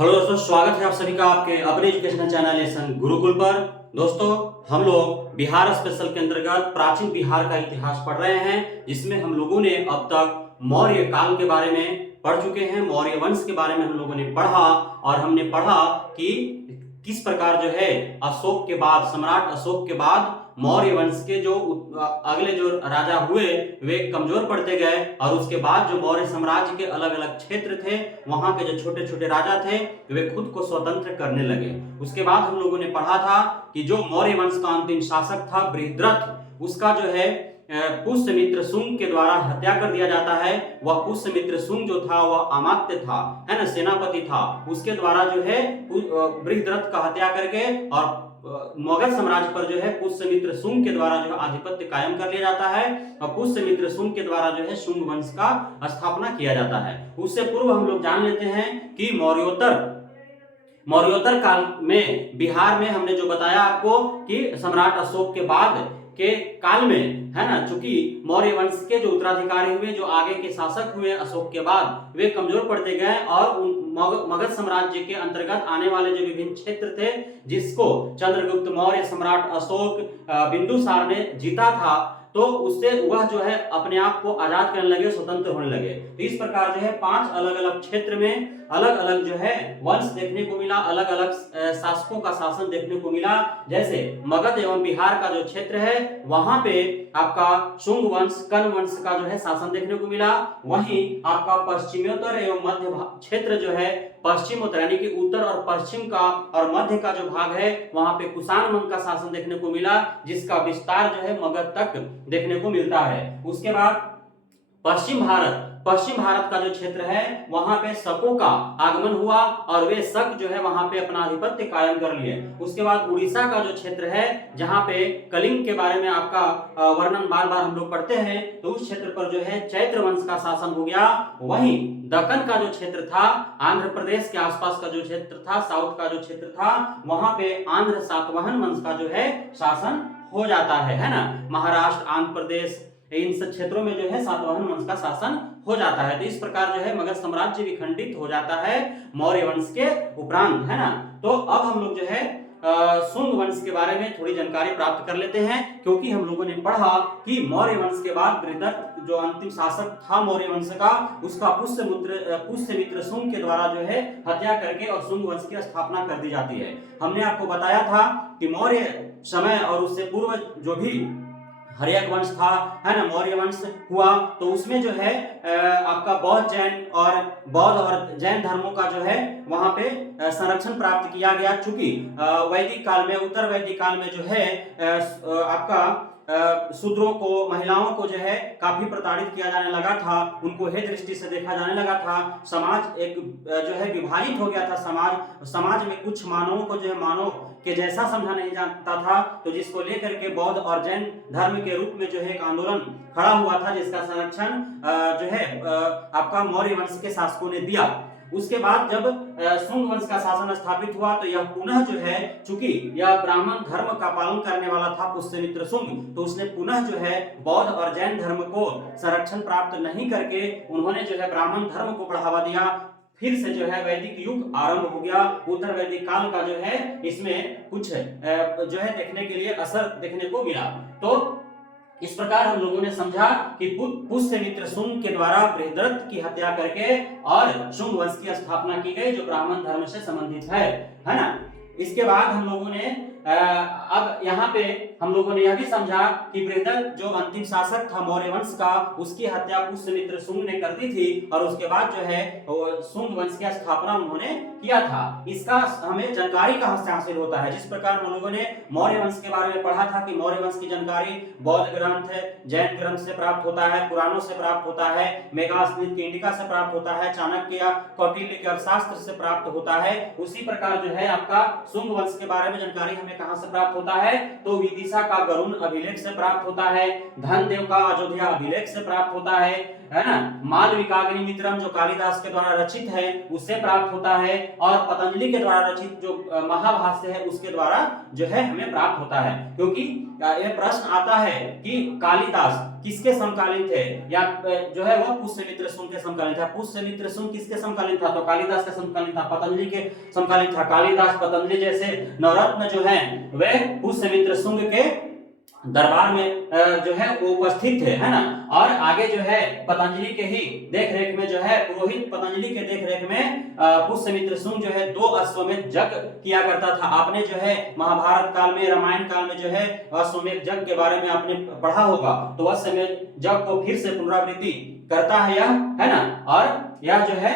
Hello दोस्तों, स्वागत है आप सभी का आपके अपने एजुकेशनल चैनल लेसन गुरुकुल पर। दोस्तों, हम लोग बिहार स्पेशल के अंतर्गत प्राचीन बिहार का इतिहास पढ़ रहे हैं, जिसमें हम लोगों ने अब तक मौर्य काल के बारे में पढ़ चुके हैं। मौर्य वंश के बारे में हम लोगों ने पढ़ा और हमने पढ़ा कि किस प्रकार जो है अशोक के बाद, सम्राट अशोक के बाद मौर्य वंश के जो अगले जो राजा हुए वे कमजोर पड़ते गए और उसके बाद जो मौर्य साम्राज्य के अलग अलग क्षेत्र थे, वहां के जो छोटे छोटे राजा थे वे खुद को स्वतंत्र करने लगे। उसके बाद हम लोगों ने पढ़ा था कि जो मौर्य वंश का अंतिम शासक था बृहद्रथ, उसका जो है पुष्यमित्र शुंग के द्वारा हत्या कर दिया जाता है। वह पुष्यमित्र शुंग जो था वह अमात्य था, है ना, सेनापति था। उसके द्वारा जो है बृहद्रथ का हत्या करके और मगध साम्राज्य पर जो है पुष्यमित्र शुंग के द्वारा जो है आधिपत्य कायम कर लिया जाता है और पुष्यमित्र शुंग के द्वारा जो है शुंग वंश का स्थापना किया जाता है। उससे पूर्व हम लोग जान लेते हैं कि मौर्योत्तर काल में बिहार में हमने जो बताया आपको कि सम्राट अशोक के बाद के काल में, है ना, चूंकि मौर्य वंश के जो उत्तराधिकारी हुए, जो आगे के शासक हुए अशोक के बाद, वे कमजोर पड़ते गए और मगध साम्राज्य के अंतर्गत आने वाले जो विभिन्न क्षेत्र थे, जिसको चंद्रगुप्त मौर्य, सम्राट अशोक, बिंदुसार ने जीता था, तो उससे वह जो है अपने आप को आजाद करने लगे, स्वतंत्र होने लगे। तो इस प्रकार जो है 5 अलग अलग क्षेत्र में अलग अलग जो है वंश देखने को मिला, अलग अलग शासकों का शासन देखने को मिला। जैसे मगध एवं बिहार का जो क्षेत्र है, वहां पे आपका शुंग वंश, कर्ण वंश का जो है शासन देखने को मिला। वहीं आपका पश्चिमोत्तर एवं मध्य क्षेत्र जो है, पश्चिमोत्तर यानी कि उत्तर और पश्चिम का और मध्य का जो भाग है, वहां पे कुषाण वंश का शासन देखने को मिला, जिसका विस्तार जो है मगध तक देखने को मिलता है। उसके बाद पश्चिम भारत का जो क्षेत्र है, वहां पे शकों का आगमन हुआ और वे शक जो है वहां पे अपना आधिपत्य कायम कर लिए। उसके बाद उड़ीसा का जो क्षेत्र है, जहां पे कलिंग के बारे में आपका वर्णन बार बार हम लोग पढ़ते हैं, तो उस क्षेत्र पर जो है चैत्र वंश का शासन हो गया। वहीं दक्कन का जो क्षेत्र था, आंध्र प्रदेश के आसपास का जो क्षेत्र था, साउथ का जो क्षेत्र था, वहां पे आंध्र सातवाहन वंश का जो है शासन हो जाता है ना। महाराष्ट्र, आंध्र प्रदेश, इन सब क्षेत्रों में जो है सातवाहन वंश का शासन हो जाता है। तो इस प्रकार जो है मगध साम्राज्य भी खंडित हो जाता है मौर्य वंश के उपरांत, है ना। तो अब हम लोग जो है शुंग वंश के बारे में थोड़ी जानकारी प्राप्त कर लेते हैं, क्योंकि हम लोगों ने पढ़ा कि मौर्य वंश के बाद बृहद्रथ जो अंतिम शासक था मौर्य वंश का, उसका पुष्यमित्र शुंग के द्वारा जो है हत्या करके और शुंग वंश की स्थापना कर दी जाती है। हमने आपको बताया था कि मौर्य समय और उससे पूर्व जो भी हर्यक वंश था, है ना, मौर्य वंश हुआ, तो उसमें जो है आपका बौद्ध और जैन धर्मों का जो है वहां पे संरक्षण प्राप्त किया गया। चूंकि वैदिक काल में, उत्तर वैदिक काल में जो है आपका शूद्रों को, महिलाओं को जो है काफी प्रताड़ित किया जाने लगा था, उनको हे दृष्टि से देखा जाने लगा था। समाज एक जो है विभाजित हो गया था। समाज में कुछ मानवों को जो है मानव के जैसा समझा नहीं जाता था, तो जिसको लेकर के बौद्ध और जैन धर्म के रूप में जो है एक आंदोलन खड़ा हुआ था, जिसका संरक्षण जो है आपका मौर्य वंश के शासकों ने दिया। उसके बाद जब शुंग वंश का शासन स्थापित हुआ, तो यह पुनः जो है, चूंकि यह ब्राह्मण धर्म का पालन करने वाला था पुष्यमित्र शुंग, तो उसने पुनः जो है बौद्ध और जैन धर्म को संरक्षण प्राप्त नहीं करके उन्होंने जो है ब्राह्मण धर्म को बढ़ावा दिया। फिर से जो है वैदिक युग आरंभ हो गया। उत्तर वैदिक काल का जो है इसमें कुछ जो है देखने के लिए असर देखने को मिला। तो इस प्रकार हम लोगों ने समझा कि पुष्यमित्र शुंग के द्वारा बृहद्रथ की हत्या करके और शुंग वंश की स्थापना की गई, जो ब्राह्मण धर्म से संबंधित है ना। इसके बाद हम लोगों ने अब यहाँ पे हम लोगों ने यह भी समझा कि बृहद्रथ जो अंतिम शासक था मौर्य वंश का, उसकी हत्या पुष्यमित्र शुंग ने कर दी थी और उसके बाद जो है शुंग वंश की स्थापना उन्होंने किया था। इसका हमें जानकारी कहां से हासिल होता है? जिस प्रकार हम लोगों ने मौर्य वंश के बारे में पढ़ा था कि मौर्य वंश की जानकारी बौद्ध ग्रंथ, जैन ग्रंथ से प्राप्त होता है, पुराणों से प्राप्त होता है, मेघास्मित की इंडिका से प्राप्त होता है, चाणक्य कौटिल्य के अर्थशास्त्र से प्राप्त होता है। उसी प्रकार जो है आपका शुंग वंश के बारे में जानकारी हमें कहां से प्राप्त होता है? तो विदिशा का गरुड़ अभिलेख से प्राप्त होता है, धनदेव का अयोध्या अभिलेख से प्राप्त होता है, है ना, मालविकाग्निमित्रम जो कालिदास के द्वारा रचित है उससे प्राप्त होता है, और पतंजलि के द्वारा रचित जो महाभाष्य है उसके द्वारा जो है हमें प्राप्त होता है। क्योंकि यह प्रश्न आता है कि कालिदास किसके समकालीन थे, या जो है वह पुष्यमित्र शुंग के समकालीन था। पुष्यमित्र शुंग किसके समकालीन था, तो कालिदास के समकालीन था, पतंजलि के समकालीन था। कालिदास पतंजलि जैसे नवरत्न जो है वे पुष्यमित्र शुंग के दरबार में जो है वो उपस्थित थे, है ना। और आगे जो है पतंजलि के ही देख रेख में जो है पुरोहित पतंजलि के देख रेख में पुष्यमित्र शुंग जो है 2 अश्वमेध यज्ञ किया करता था। आपने जो है महाभारत काल में, रामायण काल में जो है अश्वमेध यज्ञ के बारे में आपने पढ़ा होगा, तो अश्वमेध यज्ञ को फिर से पुनरावृत्ति करता है यह, है ना। और यह जो है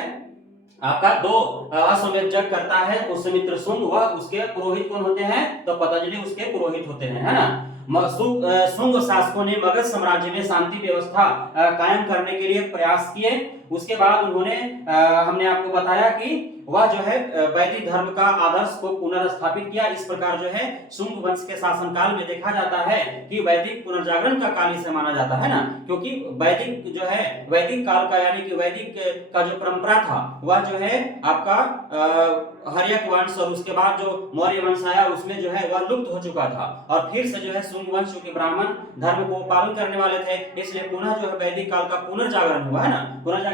आपका 2 अश्वमेध यज्ञ करता है पुष्यमित्र शुंग, वह उसके पुरोहित कौन होते हैं, तो पतंजलि उसके पुरोहित होते हैं, है ना। शुंग शासकों ने मगध साम्राज्य में शांति व्यवस्था कायम करने के लिए प्रयास किए। उसके बाद उन्होंने हमने आपको बताया कि वह जो है वैदिक धर्म का आदर्श को पुनर्स्थापित किया। इस प्रकार जो है शुंग वंश के शासनकाल में देखा जाता है कि वैदिक पुनर्जागरण का काल इसे माना जाता है ना, क्योंकि वैदिक जो है वैदिक काल का यानी कि वैदिक का जो परंपरा था वह जो है आपका हर्यक वंश और उसके बाद जो मौर्य वंश आया उसमें जो है वह लुप्त हो चुका था, और फिर से जो है शुंग वंश के ब्राह्मण धर्म को पालन करने वाले थे, इसलिए पुनः जो है वैदिक काल का पुनर्जागरण हुआ, है ना। पुनर्जागरण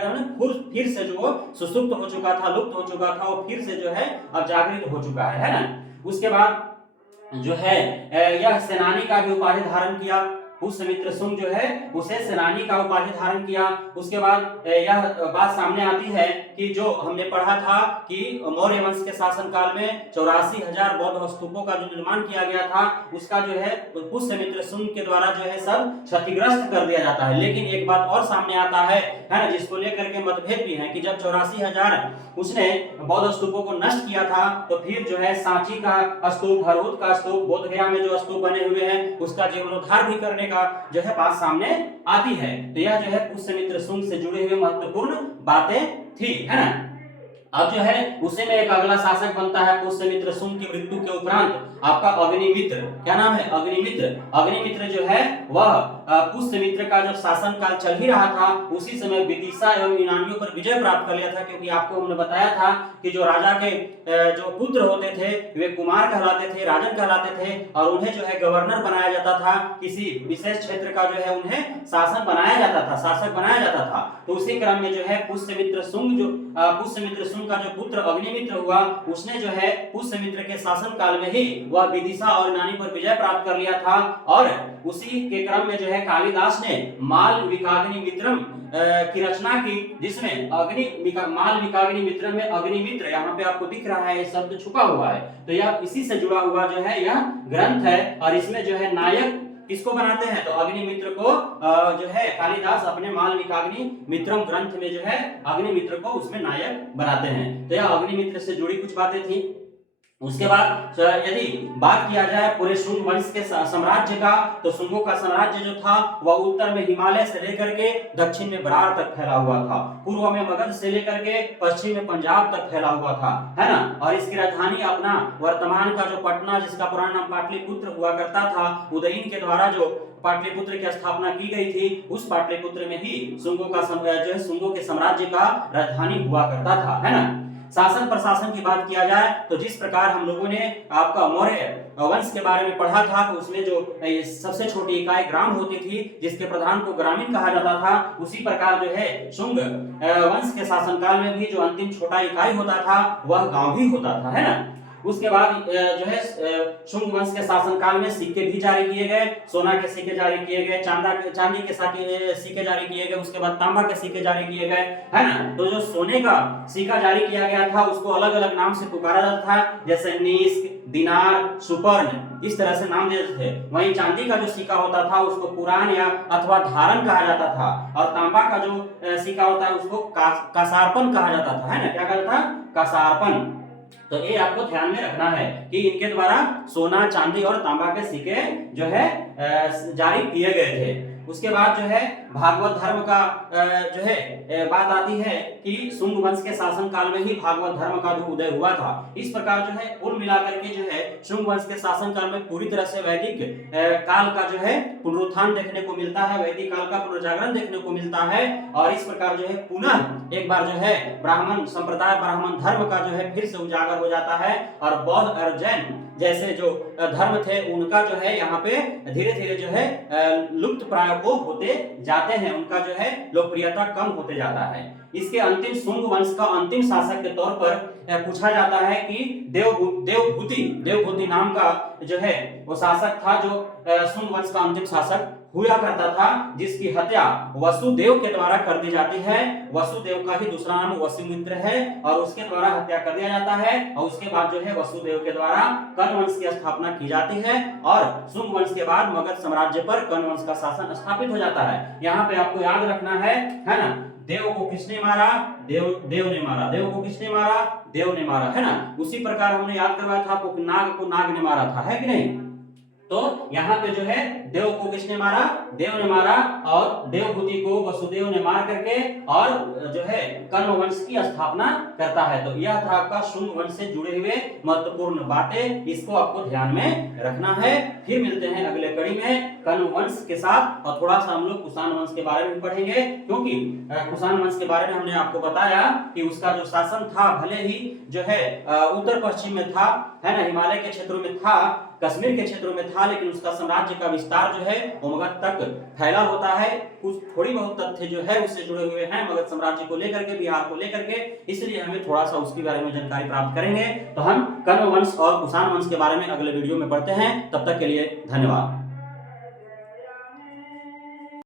फिर से जो सुसुप्त हो चुका था, लुप्त हो चुका था, वो फिर से जो है अब जागृत हो चुका है ना। उसके बाद जो है यह सेनानी का भी उपाधि धारण किया। पुष्यमित्र शुंग जो है उसे सेनानी का उपाधि धारण किया। उसके बाद यह बात सामने आती है कि जो हमने पढ़ा था कि मौर्य वंश के शासनकाल में 84,000 बौद्ध स्तूपों का जो निर्माण किया गया था उसका जो है पुष्यमित्र शुंग के द्वारा जो है सब क्षतिग्रस्त कर दिया जाता है। लेकिन एक बात और सामने आता है ना, जिसको लेकर के मतभेद भी है कि जब 84,000 उसने बौद्ध स्तूपों को नष्ट किया था तो फिर जो है सांची का स्तूप, भरहुत का स्तूप, बोधगया में जो स्तूप बने हुए हैं उसका जीर्णोद्धार भी करने का जो है बात सामने आती है। तो यह जो है पुष्यमित्र शुंग से जुड़े हुए महत्वपूर्ण बातें थी, है ना। अब जो है उसी में एक अगला शासक बनता है पुष्यमित्र शुंग की मृत्यु के उपरांत आपका अग्निमित्र। क्या नाम है, अग्निमित्र। अग्निमित्र जो है वह पुष्यमित्र का जब शासन काल चल ही रहा था उसी समय विदिशा एवं यूनानियों पर विजय प्राप्त कर लिया था, क्योंकि आपको हमने बताया था कि जो राजा के जो पुत्र होते थे वे कुमार कहलाते थे, राजन कहलाते थे, और उन्हें जो है गवर्नर बनाया जाता था, किसी विशेष क्षेत्र का जो है उन्हें शासन बनाया जाता था, शासक बनाया जाता था। तो उसी क्रम में जो है पुष्यमित्र शुंग का जो पुत्र अग्निमित्र हुआ उसने जो है पुष्यमित्र के शासन काल में ही वह विदिशा और यूनानी पर विजय प्राप्त कर लिया था। और उसी के क्रम में जो है कालिदास ने मालविकाग्निमित्रम की रचना की, जिसमें मालविकाग्निमित्रम में अग्निमित्र यहाँ पे आपको दिख रहा है, ये शब्द छुपा हुआ है, तो यह इसी से जुड़ा हुआ जो है यह ग्रंथ है। और इसमें जो है नायक किसको बनाते हैं, तो अग्निमित्र को जो है कालिदास अपने मालविकाग्निमित्रम ग्रंथ में जो है अग्निमित्र को उसमें नायक बनाते हैं। तो यह अग्निमित्र से जुड़ी कुछ बातें थी। उसके बाद यदि बात किया जाए पूरे शुंग वंश के साम्राज्य का, तो शुंगों का साम्राज्य जो था वह उत्तर में हिमालय से लेकर के दक्षिण में बरार तक फैला हुआ था, पूर्व में मगध से लेकर के पश्चिम में पंजाब तक फैला हुआ था, है ना। और इसकी राजधानी अपना वर्तमान का जो पटना, जिसका पुराना नाम पाटलिपुत्र हुआ करता था, उदयन के द्वारा जो पाटलिपुत्र की स्थापना की गई थी उस पाटलिपुत्र में ही शुंगों का जो है शुंगों के साम्राज्य का राजधानी हुआ करता था, है ना। शासन प्रशासन की बात किया जाए तो जिस प्रकार हम लोगों ने आपका मौर्य वंश के बारे में पढ़ा था, तो उसमें जो सबसे छोटी इकाई ग्राम होती थी जिसके प्रधान को ग्रामीण कहा जाता था, उसी प्रकार जो है शुंग वंश के शासनकाल में भी जो अंतिम छोटा इकाई होता था वह गांव ही होता था, है ना। उसके बाद जो है शुंग वंश के शासनकाल में सिक्के भी जारी किए गए, सोना के सिक्के जारी किए गए, चांदी के सिक्के जारी किए गए, उसके बाद तांबा के सिक्के जारी किए गए, है ना। तो जो सोने का सिक्का जारी किया गया था उसको अलग अलग नाम से पुकारा जाता था, जैसे निस्क, दिनार, सुपर्ण, इस तरह से नाम देते थे। वहीं चांदी का जो सिक्का होता था उसको पुराण या अथवा धारण कहा जाता था, और तांबा का जो सिक्का होता है उसको कासार्पण कहा जाता था, है ना। क्या कहता था, कासार्पण। तो ये आपको ध्यान में रखना है कि इनके द्वारा सोना, चांदी और तांबा के सिक्के जो है जारी किए गए थे। उसके बाद जो है भागवत धर्म का जो है बात आती है कि शुंग वंश के शासन काल में ही भागवत धर्म का जो उदय हुआ था। इस प्रकार जो है कुल मिलाकर के जो है शुंग वंश के शासन काल में पूरी तरह से वैदिक काल का जो है पुनरुत्थान देखने को मिलता है, वैदिक काल का पुनर्जागरण देखने को मिलता है। और इस प्रकार जो है पुनः एक बार जो है ब्राह्मण संप्रदाय, ब्राह्मण धर्म का जो है फिर से उजागर हो जाता है और बौद्ध और जैन जैसे जो धर्म थे उनका जो है यहाँ पे धीरे धीरे जो है लुप्त प्राय को होते जाते हैं, उनका जो है लोकप्रियता कम होते जाता है। इसके अंतिम शुंग वंश का अंतिम शासक के तौर पर पूछा जाता है कि देवभूति नाम का जो है वो शासक था, जो शुंग वंश का अंतिम शासक हुआ करता था, जिसकी हत्या वसुदेव के द्वारा कर दी जाती है। वसुदेव का ही दूसरा नाम वसुमित्र है और उसके द्वारा हत्या कर दिया जाता है और उसके बाद जो है वसुदेव के द्वारा कर्ण वंश की स्थापना की जाती है और शुंग वंश के बाद मगध साम्राज्य पर कर्ण वंश का शासन स्थापित हो जाता है। यहाँ पे आपको याद रखना है ना, देव को किसने मारा? देव ने मारा। देव को किसने मारा? देव ने मारा, है ना। उसी प्रकार हमने याद करवाया था आपको नाग को नाग ने मारा था, है कि नहीं। तो यहाँ पे जो है देव को किसने मारा? देव ने मारा और देवभूति को वसुदेव ने मार करके और जो है कर्ण वंश की स्थापना करता है। तो यह था आपका शुंग वंश से जुड़े हुए महत्वपूर्ण बातें, इसको आपको ध्यान में रखना है। फिर मिलते हैं अगले कड़ी में कर्ण वंश के साथ और थोड़ा सा हम लोग कुषाण वंश के बारे में पढ़ेंगे, क्योंकि कुषाण वंश के बारे में हमने आपको बताया कि उसका जो शासन था भले ही जो है उत्तर पश्चिम में था, है ना, हिमालय के क्षेत्रों में था, कश्मीर के क्षेत्रों में था, लेकिन उसका साम्राज्य का विस्तार जो है वो मगध तक फैला होता है। कुछ थोड़ी बहुत तथ्य जो है उससे जुड़े हुए हैं मगध साम्राज्य को लेकर के, बिहार को लेकर के, इसलिए हमें थोड़ा सा उसके बारे में जानकारी प्राप्त करेंगे। तो हम कर्ण वंश और कुषाण वंश के बारे में अगले वीडियो में पढ़ते हैं। तब तक के लिए धन्यवाद।